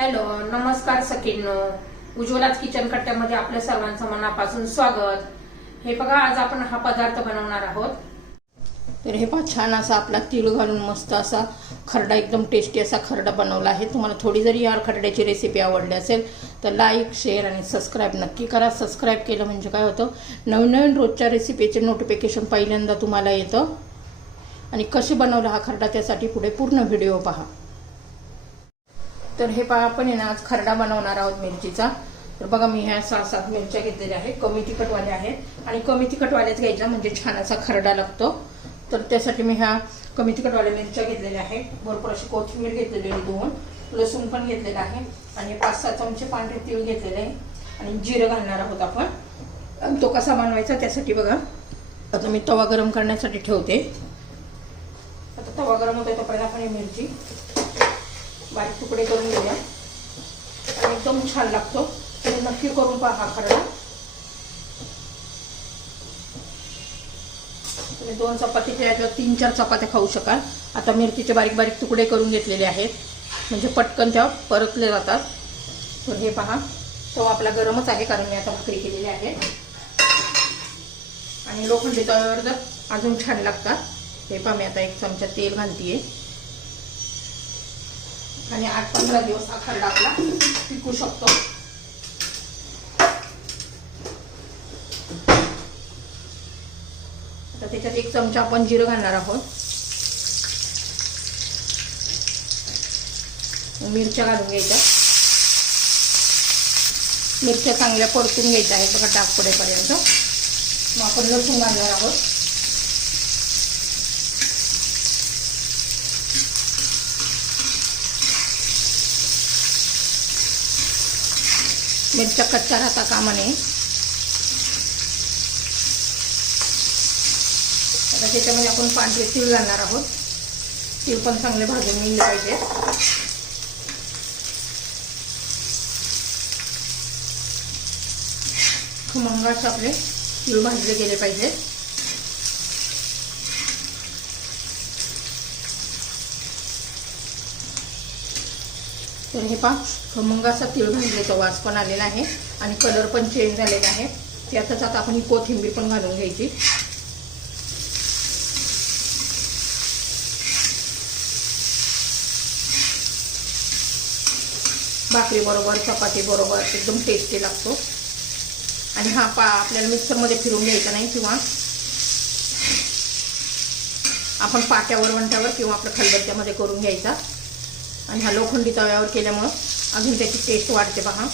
Hello, नमस्कार सखींनो. उज्ज्वलाच kitchen कट्ट्यामध्ये आपल्या सर्वांचं मनापासून स्वागत. हे बघा, आज आपण हा पदार्थ बनवणार आहोत. तर हे पहा, छान असा आपला तीळ घालून मस्त असा खरडा, एकदम टेस्टी असा खरडा बनवला आहे. तुम्हाला थोडी जरी या खरड्याची रेसिपी आवडली असेल तर लाईक, शेअर आणि सबस्क्राईब नक्की करा. सबस्क्राईब केलं म्हणजे काय होतं, नवनवीन रोजच्या रेसिपीचे नोटिफिकेशन पहिल्यांदा तुम्हाला येतं. आणि कसे बनवला हा खरडा त्यासाठी पुढे पूर्ण व्हिडिओ पहा. तर हे पहा, आपण आज खरडा बनवणार आहोत मिरचीचा. तर बघा, मी ह्या 6-7 मिरच्या घेतलेल्या आहेत. कमी तिखटवाल्या आहेत आणि कमी तिखटवाल्याच घ्यायच्या म्हणजे छान असा खरडा लागतो. तर त्यासाठी मी ह्या कमी तिखटवाल्या मिरच्या घेतलेल्या आहेत. भरपूर अशी कोथिंबीर घेतलेली आहे, 2 लसूण पण घेतलेला आहे आणि 5-6 चमचे पांढरे तीळ घेतलेले आहे आणि जिरं घालणार आहोत आपण. तो कसा बनवायचा त्यासाठी बघा, आता मी तवा गरम करण्यासाठी ठेवते. आता तवा गरम होतोय तोपर्यंत आपण ही मिरची बारीक तुकडे करून घेऊया आणि एकदम छान लागतो. तर नक्की करून पहा हा खरडा. तुम्ही 2 चपातीच्या किंवा 3-4 चपात्या खाऊ शकाल. आता मिरचीचे बारीक बारीक तुकडे करून घेतलेले आहेत म्हणजे पटकन त्या परतले जातात. तर हे पहा, तो आपला गरमच आहे कारण मी आता भाकरी केलेली आहे आणि लोखंडी तव्यावर जर अजून छान लागतात. हे पहा, मी आता 1 चमचा तेल घालतीये आणि 8-15 दिवस हा खरडा आपला टिकू शकतो. आता त्याच्यात 1 चमचा आपण जिरं घालणार आहोत. मिरच्या घालून घ्यायच्या. मिरच्या चांगल्या परतून घ्यायच्या आहेत बघा, डाग पडेपर्यंत. मग आपण लसूण घालणार आहोत. मिरच्या कच्च्या राहता कामा नये. आता त्याच्यामध्ये आपण पांढरे तीळ घालणार आहोत. तीळ पण चांगले भाजून मिळले पाहिजे. खमंग असे आपले तीळ भाजले गेले पाहिजे. तर हे पहा, खमंग असा तीळ भाजलेचा वास पण आलेला आहे आणि कलर पण चेंज झालेला आहे. त्यातच आता आपण ही कोथिंबीर पण घालून घ्यायची. भाकरी बरोबर, चपाती बरोबर एकदम टेस्टी लागतो. आणि हा आपल्याला मिक्सरमध्ये फिरून घ्यायचा नाही किंवा आपण पाट्यावर, वंट्यावर किंवा आपल्या खलबत्त्यामध्ये करून घ्यायचा. आणि हा लोखंडी तव्यावर केल्यामुळं अजून त्याची टेस्ट वाढते पहा.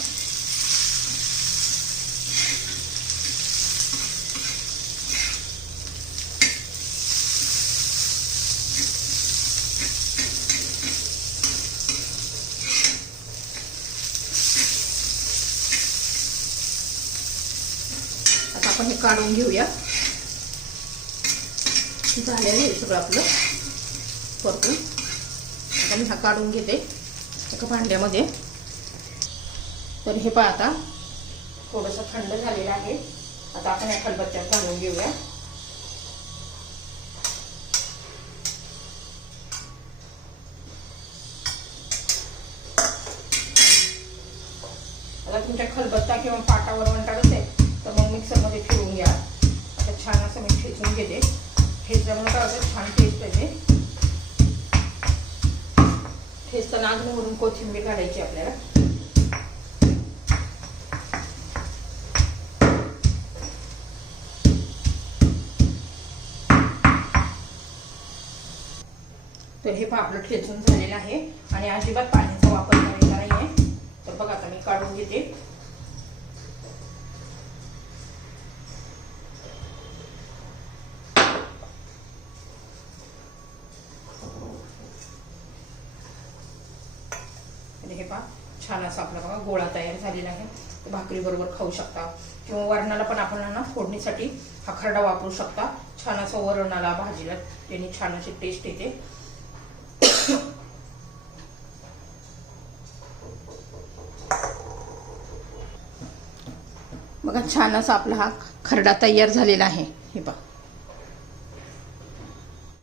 आता आपण हे काढून घेऊया. झालेलं आहे सगळं आपलं परतून. आता मी हा काढून घेते एका भांड्यामध्ये. तर हे पहा, आता थोडंसं थंड झालेलं आहे. आता आपण या खलबत्त्यात घालून घेऊया. आता तुमच्या खलबत्ता किंवा पाटावर वंटावर असेल तर मग मिक्सरमध्ये फिरवून घ्या. आता छान असं मी ठेचून घेते. ठेचल्यामुळे काय होतं, छान टेस्ट येते. ठेचताना अजून वरून कोथिंबीर घालायची आपल्याला. तर हे पहा, आपलं ठेचून झालेलं आहे आणि अजिबात पाण्याचा वापर करायचा नाहीये. तर बघा, आता मी काढून घेते. हे पहा, छान असा आपला बघा गोळा तयार झालेला आहे. भाकरी बरोबर खाऊ शकता किंवा वरणाला पण आपण ना फोडणीसाठी हा खरडा वापरू शकता. छान असं वरणाला, भाजीला त्याने छान अशी टेस्ट येते. बघा, छान असा आपला हा खरडा तयार झालेला आहे. हे पहा.